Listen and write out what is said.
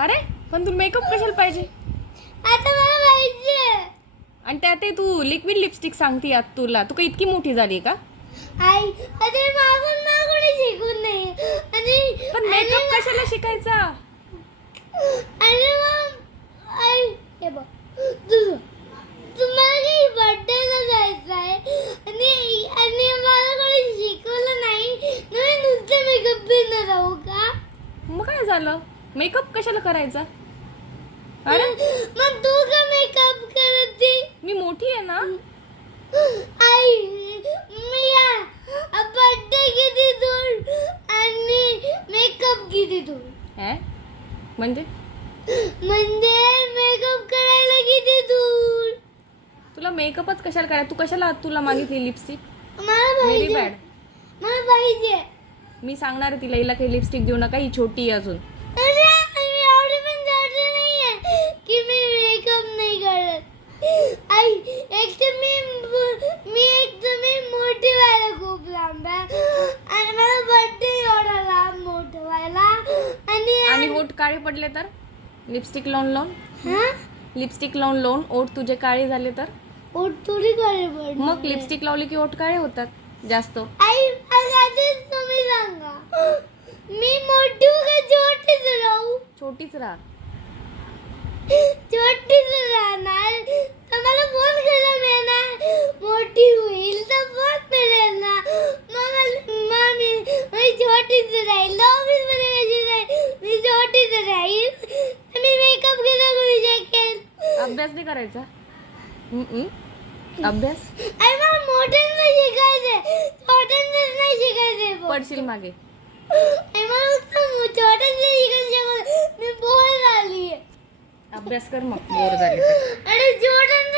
अरे पण तू मेकअप कशाला पाहिजे? आता मला पाहिजे. आणि त्यात तू लिक्विड लिपस्टिक सांगते आता तुला. तू का इतकी मोठी झाली का? आई अरे मागून कोणी शिकून नाही. आणि पण मेकअप कशाला शिकायचा? आणि मग आई हे बघ तुझं तुम्हाला काही बर्थडेला जायचं आहे आणि आणि मला कोणी शिकवलं नाही. मी नुसतं मेकअप बिना राहू का? मग काय झालं? मेकअप कशाला करायचा? अरे मग तू का मेकअप करते? मी मोठी आहे ना. आई मी बर्थडे किती दूर आणि मेकअप किती दूर? म्हणजे म्हणजे मेकअप करायला किती दूर? तुला मेकअपच कशाला करायचा? तू कशाला तुला मागितली लिपस्टिक? मला व्हेरी पाहिजे. बॅड. मला पाहिजे. मी सांगणार आहे तिला, हिला काही लिपस्टिक देऊ नका, ही छोटी आहे अजून. अरे मी एवढी पण छोटी नाहीये की मी मेकअप नाही करत. आई एक तर मी मोठी व्हायला खूप लांब आहे आणि मला बर्थडे एवढा लांब मोठं व्हायला आणि ओठ काळे पडले तर? लिपस्टिक लावून लिपस्टिक लावून ओठ तुझे काळे झाले तर? ओठ थोडी काळे पडणार. मग लिपस्टिक लावली की ओठ काळे होतात जास्त. आई आधीच तुम्ही सांगा मी मोठी हो का छोटीच राहू? छोटीच राहा. छोटीच राहणार तर मला फोन कसा मिळणार? मोठी होईल तर फोन मिळेल ना. मग मी छोटीच राहील. ऑफिस मध्ये कशी राहील? मी छोटीच राहील. मी मेकअप केला करू शकेल. अभ्यास नाही करायचा? अभ्यास आई मला मोठ्यांना शिकायचंय, छोट्यांना नाही शिकायचंय. पडशील मागे. आई मला छोट्यांना शिकायचं. मी बोर झाली. अभ्यास कर मग बोर झाली तर. अरे छोट